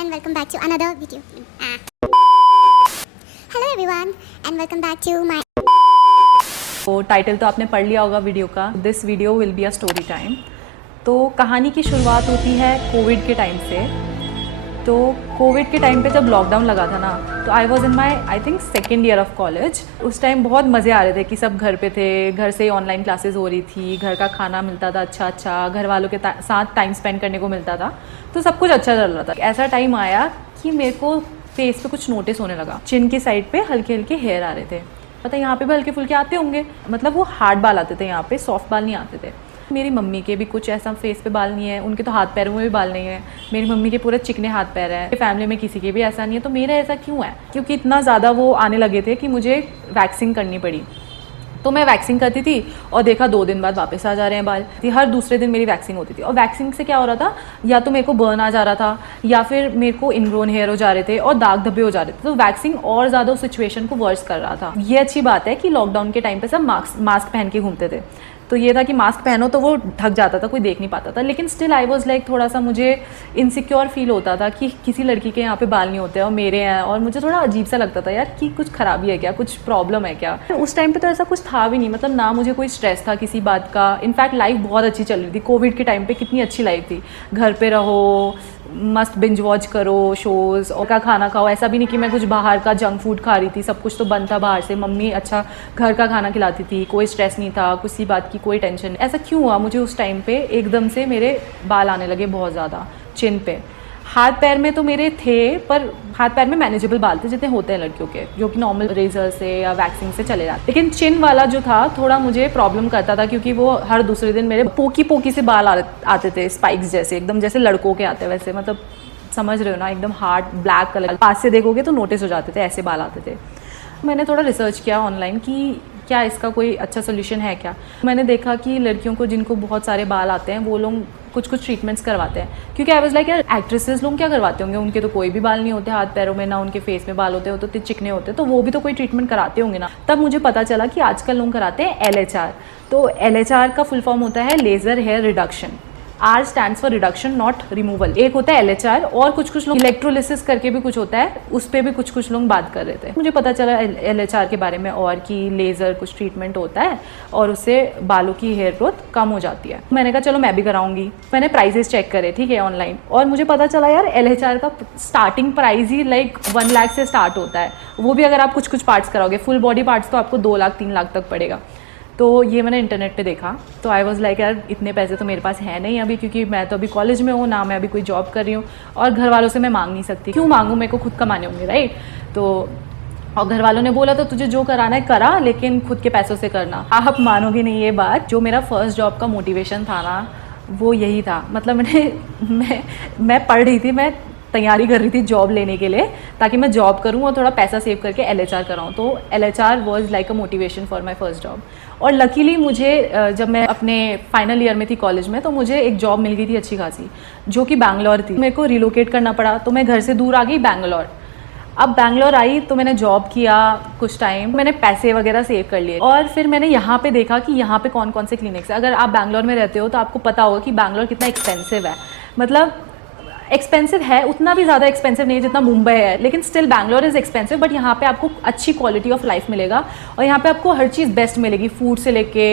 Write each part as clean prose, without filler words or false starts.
and welcome back to another video. Hello everyone and welcome back to my तो title तो आपने पढ़ लिया होगा वीडियो का। This video will be a story time. तो कहानी की शुरुआत होती है कोविड के टाइम से। तो कोविड के टाइम पे जब लॉकडाउन लगा था ना, तो I was in my I think second year of college. उस टाइम बहुत मज़े आ रहे थे कि सब घर पे थे, घर से ऑनलाइन क्लासेस हो रही थी, घर का खाना मिलता था अच्छा, घर वालों के साथ टाइम स्पेंड करने को मिलता था, तो सब कुछ अच्छा चल रहा था। ऐसा टाइम आया कि मेरे को फेस पे कुछ नोटिस होने लगा। चिन की साइड पे हल्के हल्के हेयर आ रहे थे। पता यहाँ पे भी हल्के फुल्के आते होंगे, मतलब वो हार्ड बाल आते थे, यहाँ पे सॉफ्ट बाल नहीं आते थे। मेरी मम्मी के भी कुछ ऐसा फेस पे बाल नहीं है, उनके तो हाथ पैरों में भी बाल नहीं है। मेरी मम्मी के पूरे चिकने हाथ पैर है। फैमिली में किसी के भी ऐसा नहीं है, तो मेरा ऐसा क्यों है? क्योंकि इतना ज़्यादा वो आने लगे थे कि मुझे वैक्सिंग करनी पड़ी। तो मैं वैक्सिंग करती थी और देखा 2 दिन बाद वापस आ जा रहे हैं बाल। हर दूसरे दिन मेरी वैक्सिंग होती थी, और वैक्सिंग से क्या हो रहा था, या तो मेरे को बर्न आ जा रहा था, या फिर मेरे को इनग्रोन हेयर हो जा रहे थे और दाग धब्बे हो जा रहे थे। तो वैक्सिंग और ज़्यादा उस सिचुएशन को वर्स कर रहा था। ये अच्छी बात है कि लॉकडाउन के टाइम पे सब मास्क पहन के घूमते थे, तो ये था कि मास्क पहनो तो वो ढक जाता था, कोई देख नहीं पाता था। लेकिन स्टिल आई वॉज लाइक थोड़ा सा मुझे इनसिक्योर फील होता था कि किसी लड़की के यहाँ पे बाल नहीं होते और मेरे हैं, और मुझे थोड़ा अजीब सा लगता था यार कि कुछ खराबी है क्या, कुछ प्रॉब्लम है क्या। उस टाइम पे तो ऐसा कुछ था भी नहीं, मतलब ना मुझे कोई स्ट्रेस था किसी बात का। इनफैक्ट लाइफ बहुत अच्छी चल रही थी कोविड के टाइम पे। कितनी अच्छी लाइफ थी, घर पे रहो, मस्त बिंज वॉच करो शोज़, और का खाना खाओ। ऐसा भी नहीं कि मैं कुछ बाहर का जंक फूड खा रही थी, सब कुछ तो बंद था बाहर से। मम्मी अच्छा घर का खाना खिलाती थी, कोई स्ट्रेस नहीं था, किसी बात की कोई टेंशन। ऐसा क्यों हुआ मुझे उस टाइम पे एकदम से मेरे बाल आने लगे बहुत ज़्यादा चिन पे? हाथ पैर में तो मेरे थे, पर हाथ पैर में मैनेजेबल बाल थे जितने होते हैं लड़कियों के, जो कि नॉर्मल रेजर से या वैक्सिंग से चले जाते। लेकिन चिन वाला जो था थोड़ा मुझे प्रॉब्लम करता था, क्योंकि वो हर दूसरे दिन मेरे पोकी से बाल आते थे, स्पाइक्स जैसे, एकदम जैसे लड़कों के आते हैं वैसे, मतलब समझ रहे हो ना, एकदम हार्ड ब्लैक कलर। पास से देखोगे तो नोटिस हो जाते थे, ऐसे बाल आते थे। मैंने थोड़ा रिसर्च किया ऑनलाइन कि क्या इसका कोई अच्छा सोल्यूशन है क्या। मैंने देखा कि लड़कियों को जिनको बहुत सारे बाल आते हैं वो लोग कुछ ट्रीटमेंट्स करवाते हैं। क्योंकि आई वाज लाइक यार एक्ट्रेसेस लोग क्या करवाते होंगे, उनके तो कोई भी बाल नहीं होते हाथ पैरों में, ना उनके फेस में बाल होते तो चिकने होते, तो वो भी तो कोई ट्रीटमेंट कराते होंगे ना। तब मुझे पता चला कि आजकल लोग कराते हैं LHR। तो LHR का फुल फॉर्म होता है laser hair reduction. R stands for reduction not removal. एक होता है LHR, और कुछ लोग इलेक्ट्रोलिसिस करके भी कुछ होता है, उस पर भी कुछ लोग बात कर रहे थे। मुझे पता चला LHR के बारे में, और कि लेज़र कुछ ट्रीटमेंट होता है और उससे बालों की हेयर ग्रोथ कम हो जाती है। मैंने कहा चलो मैं भी कराऊंगी। मैंने प्राइजेस चेक करे, ठीक है, ऑनलाइन, और मुझे पता चला यार LHR का स्टार्टिंग प्राइस ही लाइक 1 लाख से स्टार्ट होता है। वो भी अगर आप कुछ पार्ट्स कराओगे, फुल बॉडी पार्ट्स तो आपको 2 लाख 3 लाख तक पड़ेगा। तो ये मैंने इंटरनेट पे देखा, तो आई वाज़ लाइक यार इतने पैसे तो मेरे पास है नहीं अभी, क्योंकि मैं तो अभी कॉलेज में हूँ ना, मैं अभी कोई जॉब कर रही हूँ, और घर वालों से मैं मांग नहीं सकती। क्यों मांगूँ, मेरे को खुद कमाने होंगे, राइट। तो और घर वालों ने बोला तो तुझे जो कराना है करा, लेकिन खुद के पैसों से करना। आप मानोगे नहीं ये बात, जो मेरा फर्स्ट जॉब का मोटिवेशन था ना, वो यही था। मतलब मैं पढ़ रही थी, मैं तैयारी कर रही थी जॉब लेने के लिए, ताकि मैं जॉब करूं और थोड़ा पैसा सेव करके LHR कराऊं। तो LHR was like a motivation for my first job. और लकीली मुझे जब मैं अपने फाइनल ईयर में थी कॉलेज में, तो मुझे एक जॉब मिल गई थी अच्छी खासी, जो कि बैंगलोर थी। मेरे को रिलोकेट करना पड़ा, तो मैं घर से दूर आ गई बैंगलोर। अब बैंगलोर आई तो मैंने जॉब किया कुछ टाइम, मैंने पैसे वगैरह सेव कर लिए, और फिर मैंने यहाँ पे देखा कि यहाँ पे कौन कौन से क्लिनिक्स है। अगर आप बैंगलोर में रहते हो तो आपको पता होगा कि बैंगलोर कितना एक्सपेंसिव है। मतलब एक्सपेंसिव है, उतना भी ज़्यादा एक्सपेंसिव नहीं है जितना मुंबई है, लेकिन still Bangalore is expensive. But यहाँ पे आपको अच्छी क्वालिटी ऑफ लाइफ मिलेगा, और यहाँ पे आपको हर चीज़ बेस्ट मिलेगी, फूड से लेके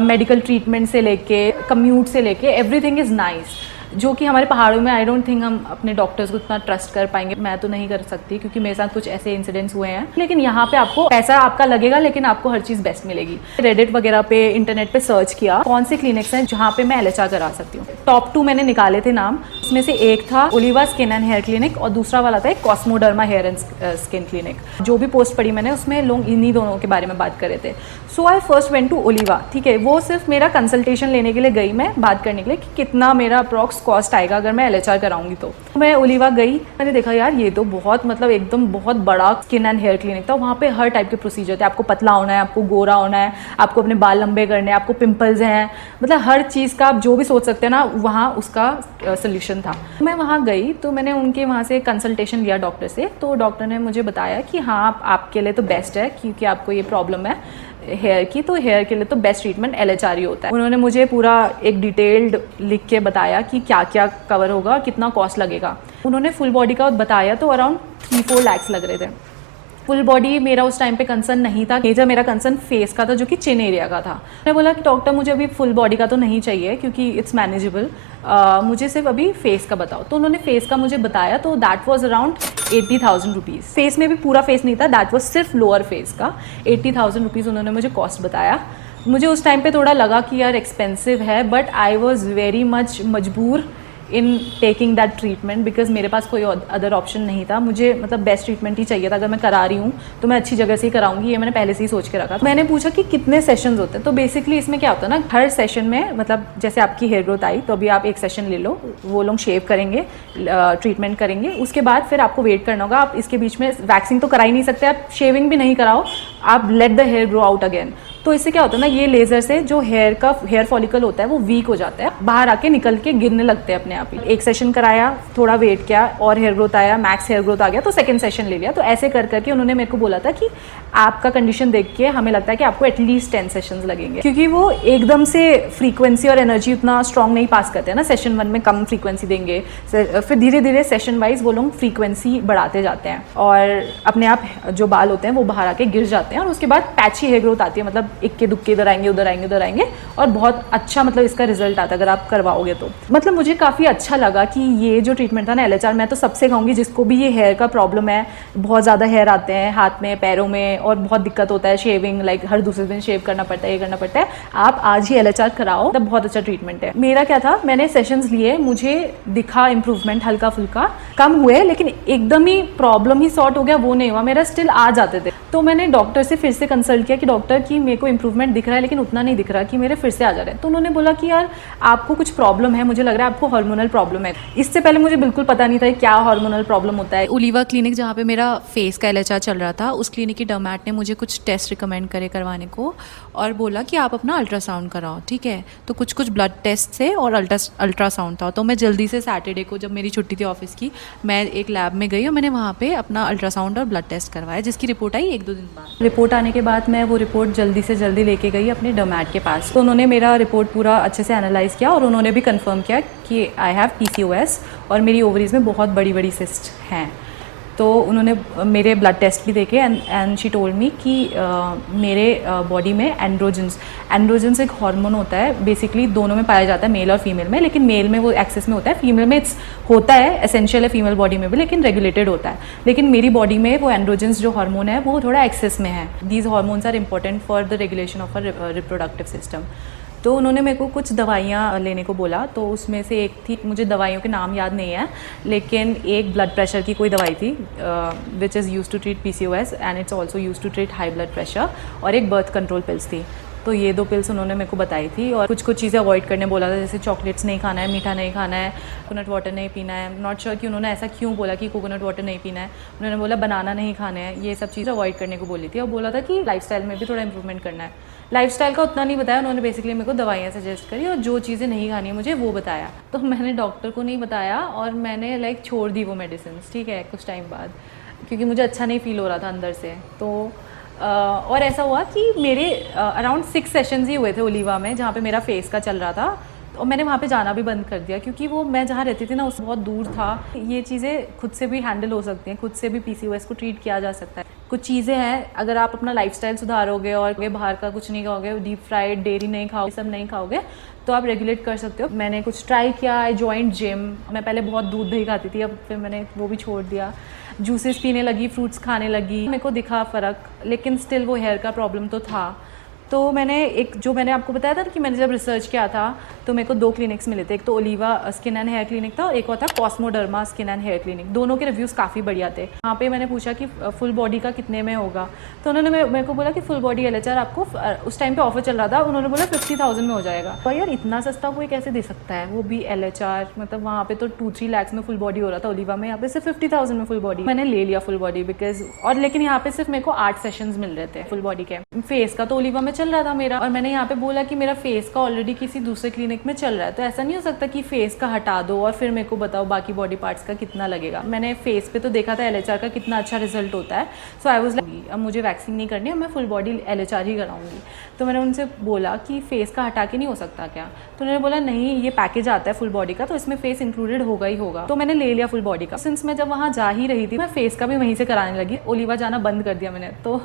मेडिकल ट्रीटमेंट से लेके कम्यूट से लेके एवरीथिंग इज़ नाइस। जो कि हमारे पहाड़ों में आई डोंट थिंक हम अपने डॉक्टर्स को इतना ट्रस्ट कर पाएंगे। मैं तो नहीं कर सकती, क्योंकि मेरे साथ कुछ ऐसे इंसिडेंट्स हुए हैं। लेकिन यहाँ पे आपको पैसा आपका लगेगा, लेकिन आपको हर चीज़ बेस्ट मिलेगी। रेडिट वगैरह पे, इंटरनेट पे सर्च किया कौन से क्लिनिक्स हैं जहाँ पे मैं LHR करा सकती हूँ। टॉप 2 मैंने निकाले थे नाम। उसमें से एक था Oliva skin and hair clinic, और दूसरा वाला था Cosmoderma hair and skin clinic. जो भी पोस्ट पढ़ी मैंने, उसमें लोग इन्हीं दोनों के बारे में बात कर रहे थे। सो आई फर्स्ट वेंट टू ओलिवा, ठीक है। वो सिर्फ मेरा कंसल्टेशन लेने के लिए गई मैं, बात करने के लिए कि कितना मेरा अप्रॉक्स कॉस्ट आएगा अगर मैं LHR कराऊंगी। तो मैं ओलिवा गई, मैंने देखा यार ये तो बहुत, मतलब एकदम बहुत बड़ा स्किन एंड हेयर क्लिनिक था। वहाँ पे हर टाइप के प्रोसीजर थे। आपको पतला होना है, आपको गोरा होना है, आपको अपने बाल लंबे करने हैं, आपको पिंपल्स हैं, मतलब हर चीज़ का आप जो भी सोच सकते हैं ना, वहाँ उसका सोल्यूशन था। मैं वहाँ गई तो मैंने उनके वहाँ से कंसल्टेशन लिया डॉक्टर से। तो डॉक्टर ने मुझे बताया कि हाँ आपके लिए तो बेस्ट है, क्योंकि आपको ये प्रॉब्लम है, हेयर की, तो हेयर के लिए तो बेस्ट ट्रीटमेंट LHR ही होता है। उन्होंने मुझे पूरा एक डिटेल्ड लिख के बताया कि क्या क्या कवर होगा और कितना कॉस्ट लगेगा। उन्होंने फुल बॉडी का बताया तो अराउंड 3-4 लाख लग रहे थे। फुल बॉडी मेरा उस टाइम पे कंसर्न नहीं था, मेजर मेरा कंसर्न फेस का था, जो कि चिन एरिया का था। मैंने बोला कि डॉक्टर मुझे अभी फुल बॉडी का तो नहीं चाहिए क्योंकि इट्स मैनेजेबल, मुझे सिर्फ अभी फेस का बताओ। तो उन्होंने फेस का मुझे बताया, तो that was around 80,000 rupees. Face में भी पूरा फेस नहीं था, दैट वाज सिर्फ लोअर फेस का। 80,000 रुपीज़ उन्होंने मुझे कॉस्ट बताया। मुझे उस टाइम पे थोड़ा लगा कि यार एक्सपेंसिव है, but I was very much मजबूर in taking that treatment because मेरे पास कोई अदर ऑप्शन नहीं था। मुझे मतलब बेस्ट ट्रीटमेंट ही चाहिए था। अगर मैं करा रही हूँ तो मैं अच्छी जगह से ही कराऊंगी, ये मैंने पहले से ही सोच के रखा। मैंने पूछा कि कितने सेशंस होते हैं। तो बेसिकली इसमें क्या होता है ना, हर सेशन में मतलब जैसे आपकी हेयर ग्रोथ आई तो अभी आप एक सेशन ले लो, वो लोग शेव करेंगे, ट्रीटमेंट करेंगे, उसके बाद फिर आपको वेट करना होगा। आप इसके बीच में वैक्सिंग तो करा ही नहीं सकते, आप शेविंग भी नहीं कराओ, आप let the hair grow out again. तो इससे क्या होता है ना, ये लेज़र से जो हेयर फॉलिकल होता है वो वीक हो जाता है, बाहर आके निकल के गिरने लगते हैं अपने आप ही। एक सेशन कराया, थोड़ा वेट किया और हेयर ग्रोथ आया, मैक्स हेयर ग्रोथ आ गया तो सेकंड सेशन ले लिया। तो ऐसे कर करके उन्होंने मेरे को बोला था कि आपका कंडीशन देख के हमें लगता है कि आपको एटलीस्ट 10 सेशंस लगेंगे, क्योंकि वो एकदम से फ्रीक्वेंसी और एनर्जी उतना स्ट्रॉन्ग नहीं पास करते हैं ना। सेशन 1 में कम फ्रीक्वेंसी देंगे, फिर धीरे धीरे सेशन वाइज वो लोग फ्रीक्वेंसी बढ़ाते जाते हैं और अपने आप जो बाल होते हैं वो बाहर आके गिर जाते हैं। और उसके बाद पैची हेयर ग्रोथ आती है, मतलब इक्के दुक्के इधर आएंगे उधर आएंगे उधर आएंगे, और बहुत अच्छा मतलब इसका रिजल्ट आता है अगर आप करवाओगे तो। मतलब मुझे काफ़ी अच्छा लगा कि ये जो ट्रीटमेंट था ना LHR, मैं तो सबसे कहूँगी जिसको भी ये हेयर का प्रॉब्लम है, बहुत ज़्यादा हेयर आते हैं हाथ में पैरों में और बहुत दिक्कत होता है, शेविंग लाइक हर दूसरे दिन शेव करना पड़ता है, ये करना पड़ता है, आप आज ही LHR कराओ, तब बहुत अच्छा ट्रीटमेंट है। मेरा क्या था, मैंने सेशंस लिए, मुझे दिखा इंप्रूवमेंट, हल्का फुल्का कम हुए, लेकिन एकदम ही प्रॉब्लम ही सॉर्ट हो गया वो नहीं हुआ, मेरा स्टिल आ जाते थे। तो मैंने डॉक्टर से फिर से कंसल्ट किया कि डॉक्टर की मेरे को इंप्रूवमेंट दिख रहा है लेकिन उतना नहीं दिख रहा कि मेरे फिर से आ जा रहे हैं। तो उन्होंने बोला कि यार आपको कुछ प्रॉब्लम है, मुझे लग रहा है आपको हार्मोनल प्रॉब्लम है। इससे पहले मुझे बिल्कुल पता नहीं था क्या हार्मोनल प्रॉब्लम होता है। ओलिवा क्लिनिक जहाँ पे मेरा फेस का LHR चल रहा था, उस क्लिनिक की डर्मैट ने मुझे कुछ टेस्ट रिकमेंड करे करवाने को और बोला कि आप अपना अल्ट्रासाउंड कराओ, ठीक है। तो कुछ ब्लड टेस्ट से और अल्ट्रासाउंड था। तो मैं जल्दी से सैटरडे को, जब मेरी छुट्टी थी ऑफिस की, मैं एक लैब में गई और मैंने वहाँ पे अपना अल्ट्रासाउंड और ब्लड टेस्ट करवाया, जिसकी रिपोर्ट आई 1-2 दिन बाद। रिपोर्ट आने के बाद मैं वो रिपोर्ट जल्दी से जल्दी लेके गई अपने डर्मैट के पास। तो उन्होंने मेरा रिपोर्ट पूरा अच्छे से एनालाइज़ किया और उन्होंने भी कंफर्म किया कि आई हैव PCOS और मेरी ओवरीज में बहुत बड़ी बड़ी सिस्ट हैं। तो उन्होंने मेरे ब्लड टेस्ट भी देखे एंड शी टोल्ड मी कि मेरे बॉडी में एंड्रोजन्स एक हार्मोन होता है, बेसिकली दोनों में पाया जाता है, मेल और फीमेल में, लेकिन मेल में वो एक्सेस में होता है, फीमेल में इट्स होता है, एसेंशियल है फीमेल बॉडी में भी, लेकिन रेगुलेटेड होता है। लेकिन मेरी बॉडी में वो एंड्रोजन्स जो हार्मोन है वो थोड़ा एक्सेस में है। These hormones are important for the regulation of a reproductive system. तो उन्होंने मेरे को कुछ दवाइयाँ लेने को बोला, तो उसमें से एक थी, मुझे दवाइयों के नाम याद नहीं है, लेकिन एक ब्लड प्रेशर की कोई दवाई थी which is use to treat PCOS and it's also use to treat high blood pressure, और एक बर्थ कंट्रोल पिल्स थी। तो ये 2 पिल्स उन्होंने मेरे को बताई थी और कुछ चीज़ें अवॉइड करने बोला था, जैसे चॉकलेट्स नहीं खाना है, मीठा नहीं खाना है, कोकोनट वाटर नहीं पीना है। नॉट श्योर कि उन्होंने ऐसा क्यों बोला कि कोकोनट वाटर नहीं पीना है, उन्होंने बोला बनाना नहीं खाने हैं, ये सब चीज़ें अवॉइड करने को बोली थी। और बोला था कि लाइफस्टाइल में भी थोड़ा इंप्रूवमेंट करना है। लाइफस्टाइल का उतना नहीं बताया उन्होंने, बेसिकली मेरे को दवाइयाँ सजेस्ट करी और जो चीज़ें नहीं खानी है मुझे वो बताया। तो मैंने डॉक्टर को नहीं बताया और मैंने लाइक छोड़ दी वो मेडिसिन, ठीक है, कुछ टाइम बाद, क्योंकि मुझे अच्छा नहीं फील हो रहा था अंदर से। तो और ऐसा हुआ कि मेरे अराउंड 6 सेशंस ही हुए थे ओलिवा में, जहाँ पे मेरा फेस का चल रहा था, और मैंने वहाँ पे जाना भी बंद कर दिया क्योंकि वो मैं जहाँ रहती थी ना उससे बहुत दूर था। ये चीज़ें खुद से भी हैंडल हो सकती हैं, खुद से भी PCOS को ट्रीट किया जा सकता है। कुछ चीज़ें हैं, अगर आप अपना लाइफस्टाइल सुधारोगे और बाहर का कुछ नहीं खाओगे, डीप फ्राइड डेयरी नहीं खाओगे, सब नहीं खाओगे, तो आप रेगुलेट कर सकते हो। मैंने कुछ ट्राई किया, आई जॉइंट जिम। मैं पहले बहुत दूध दही खाती थी, अब फिर मैंने वो भी छोड़ दिया, जूसेस पीने लगी, फ्रूट्स खाने लगी, मेरे को दिखा फ़र्क, लेकिन स्टिल वो हेयर का प्रॉब्लम तो था। तो मैंने जो मैंने आपको बताया था कि मैंने जब रिसर्च किया था तो मेरे को 2 क्लिनिक्स मिले थे, एक तो Oliva skin and hair clinic था और एक और था Cosmoderma skin and hair clinic. दोनों के रिव्यूज़ काफ़ी बढ़िया थे। वहाँ पे मैंने पूछा कि फुल बॉडी का कितने में होगा, तो उन्होंने मेरे को बोला कि फुल बॉडी LHR आपको उस टाइम पे ऑफर चल रहा था, उन्होंने बोला 50,000 में हो जाएगा। और यार इतना सस्ता कोई कैसे दे सकता है, वो भी LHR, मतलब वहाँ पे तो 2-3 लाख में फुल बॉडी हो रहा था ओलिवा में, यहाँ पे सिर्फ 50,000 में फुल बॉडी। मैंने ले लिया फुल बॉडी बिकॉज, और लेकिन यहाँ पे सिर्फ मेरे को 8 सेशंस मिल रहे थे फुल बॉडी के। फेस का तो ओलिवा में चल चल रहा था मेरा, और मैंने यहाँ पे बोला कि मेरा फेस का ऑलरेडी किसी दूसरे क्लिनिक में चल रहा है, तो ऐसा नहीं हो सकता कि फेस का हटा दो और फिर मेरे को बताओ बाकी बॉडी पार्ट्स का कितना लगेगा। मैंने फेस पे तो देखा था LHR का कितना अच्छा रिजल्ट होता है, सो आई वाज लाइक अब मुझे वैक्सीन नहीं करनी है, मैं फुल बॉडी LHR ही कराऊंगी। तो मैंने उनसे बोला कि फेस का हटा के नहीं हो सकता क्या? तो उन्होंने बोला नहीं, ये पैकेज आता है फुल बॉडी का, तो इसमें फेस इंक्लूडेड होगा ही होगा। तो मैंने ले लिया फुल बॉडी का। सिंस मैं जब वहाँ जा ही रही थी, मैं फेस का भी वहीं से कराने लगी। ओलिवा जाना बंद कर दिया मैंने, तो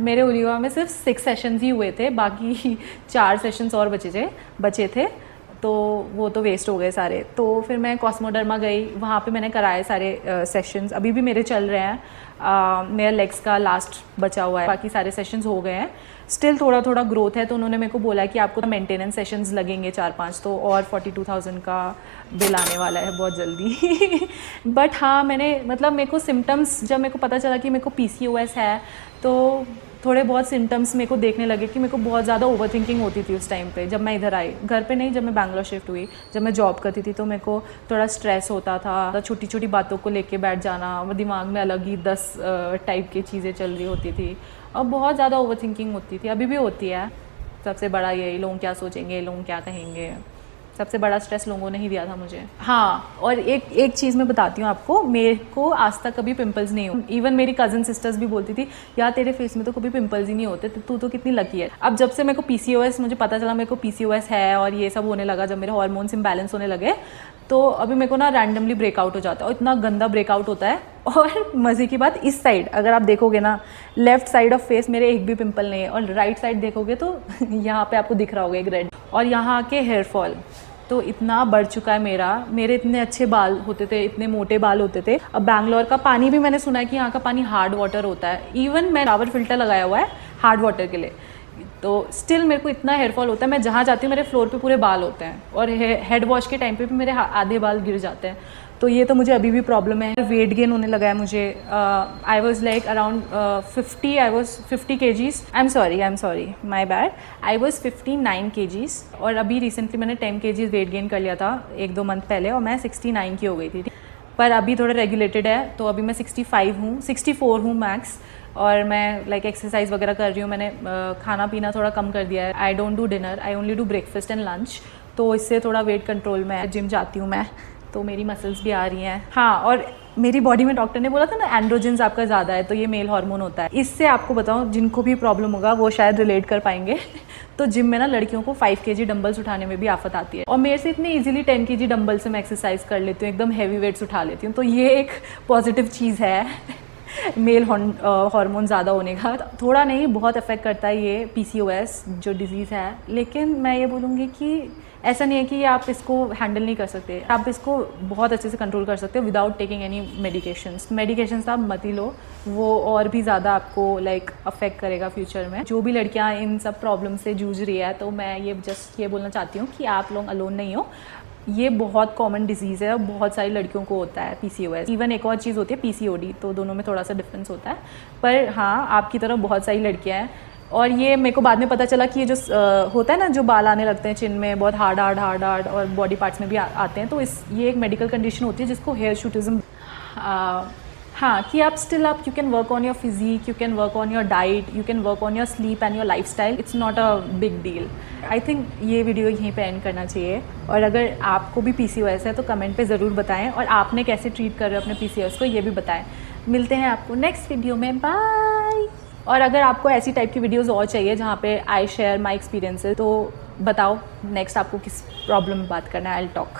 मेरे ओलिवा में सिर्फ 6 सेशंस ही हुए थे, बाकी 4 सेशंस और बचे थे, तो वो तो वेस्ट हो गए सारे। तो फिर मैं कॉस्मोडर्मा गई, वहाँ पे मैंने कराए सारे सेशंस, अभी भी मेरे चल रहे हैं। मेरा लेग्स का लास्ट बचा हुआ है, बाकी सारे सेशंस हो गए हैं। स्टिल थोड़ा थोड़ा ग्रोथ है, तो उन्होंने मेरे को बोला है कि आपको मेंटेनेंस सेशंस लगेंगे 4-5, तो और 42,000 का बिल आने वाला है बहुत जल्दी। बट हाँ, मैंने मतलब मेरे को सिम्टम्स, जब मेरे को पता चला कि मेरे को PCOS है, तो थोड़े बहुत सिम्टम्स मेरे को देखने लगे कि मेरे को बहुत ज़्यादा ओवरथिंकिंग होती थी उस टाइम पे। जब मैं इधर आई, घर पे नहीं, जब मैं बैंगलोर शिफ्ट हुई, जब मैं जॉब करती थी, तो मेरे को थोड़ा स्ट्रेस होता था, छोटी छोटी बातों को लेके बैठ जाना, वो दिमाग में अलग ही 10 टाइप की चीज़ें चल रही होती थी, और बहुत ज़्यादा ओवरथिंकिंग होती थी, अभी भी होती है। सबसे बड़ा यही, लोग क्या सोचेंगे, लोग क्या कहेंगे, सबसे बड़ा स्ट्रेस लोगों ने ही दिया था मुझे। हाँ, और एक चीज़ मैं बताती हूँ आपको, मेरे को आज तक कभी पिंपल्स नहीं हुए। इवन मेरी कज़न सिस्टर्स भी बोलती थी यार तेरे फेस में तो कभी पिंपल्स ही नहीं होते, तू तो कितनी लकी है। अब जब से मेरे को PCOS, मुझे पता चला मेरे को PCOS है और ये सब होने लगा, जब मेरे हार्मोन्स इम्बैलेंस होने लगे, तो अभी मेरे को ना रैंडमली ब्रेकआउट हो जाता है, और इतना गंदा ब्रेकआउट होता है। और मज़े की बात, इस साइड अगर आप देखोगे ना, लेफ्ट साइड ऑफ फेस मेरे एक भी पिंपल नहीं है, और राइट साइड देखोगे तो यहाँ पे आपको दिख रहा होगा एक रेड। और यहाँ के हेयर फॉल तो इतना बढ़ चुका है मेरे इतने अच्छे बाल होते थे, इतने मोटे बाल होते थे। अब बैंगलोर का पानी भी मैंने सुना है कि यहाँ का पानी हार्ड वाटर होता है, इवन मैं शावर फिल्टर लगाया हुआ है हार्ड वाटर के लिए, तो स्टिल मेरे को इतना हेयर फॉल होता है। मैं जहाँ जाती हूँ मेरे फ्लोर पे पूरे बाल होते हैं, और हेड वॉश के टाइम पे भी मेरे आधे बाल गिर जाते हैं, तो ये तो मुझे अभी भी प्रॉब्लम है। वेट गेन होने लगा है मुझे। I was like around 50 kgs, I am sorry my bad, I was 59 kgs, और अभी रिसेंटली मैंने 10 kgs वेट गेन कर लिया था 1-2 मंथ पहले, और मैं 69 की हो गई थी। पर अभी थोड़ा रेगुलेटेड है, तो अभी मैं 64 हूँ मैक्स, और मैं लाइक एक्सरसाइज वगैरह कर रही हूँ। मैंने खाना पीना थोड़ा कम कर दिया है। I don't do dinner, I only do breakfast and lunch, तो इससे थोड़ा वेट कंट्रोल में है। जिम जाती हूँ मैं, तो मेरी मसल्स भी आ रही हैं। हाँ, और मेरी बॉडी में डॉक्टर ने बोला था ना एंड्रोजेंस आपका ज़्यादा है, तो ये मेल हार्मोन होता है। इससे आपको बताऊँ, जिनको भी प्रॉब्लम होगा वो शायद रिलेट कर पाएंगे। तो जिम में ना लड़कियों को 5 kg डंबल्स उठाने में भी आफत आती है, और मेरे से इतनी इजीली 10 kg डंबल से मैं एक्सरसाइज कर लेती हूँ, एकदम हैवी वेट्स उठा लेती हूँ। तो ये एक पॉजिटिव चीज़ है मेल हार्मोन ज़्यादा होने का। थोड़ा नहीं, बहुत अफेक्ट करता है ये PCOS जो डिज़ीज़ है, लेकिन मैं ये बोलूँगी कि ऐसा नहीं है कि आप इसको हैंडल नहीं कर सकते, आप इसको बहुत अच्छे से कंट्रोल कर सकते हो विदाउट टेकिंग एनी मेडिकेशंस आप मत ही लो, वो और भी ज़्यादा आपको लाइक अफेक्ट करेगा फ्यूचर में। जो भी लड़कियां इन सब प्रॉब्लम से जूझ रही है, तो मैं ये बोलना चाहती हूँ कि आप लोग अलोन नहीं हो, ये बहुत कॉमन डिजीज़ है और बहुत सारी लड़कियों को होता है PCOS। इवन एक और चीज़ होती है PCOD, तो दोनों में थोड़ा सा डिफरेंस होता है। पर हाँ, आपकी तरफ बहुत सारी लड़कियाँ हैं, और ये मेरे को बाद में पता चला कि ये जो होता है ना, जो बाल आने लगते हैं चिन में, बहुत हार्ड और बॉडी पार्ट्स में भी आते हैं, तो ये एक मेडिकल कंडीशन होती है जिसको हेयर शूटिज्म। हाँ, कि आप you can work on your physique, you can work on your diet, you can work on your sleep and your lifestyle. It's not a big deal. I think ये video यहीं पे and करना चाहिए, और अगर आपको भी PCOS है तो कमेंट पे ज़रूर बताएं, और आपने कैसे ट्रीट कर रहे हो अपने PCOS को, ये भी बताएं। मिलते हैं आपको नेक्स्ट वीडियो में, बाय। और अगर आपको ऐसी टाइप की वीडियोज़ और चाहिए जहाँ पे आई शेयर माई एक्सपीरियंसेस, तो बताओ नेक्स्ट आपको किस प्रॉब्लम में बात करना है, आई विल टॉक।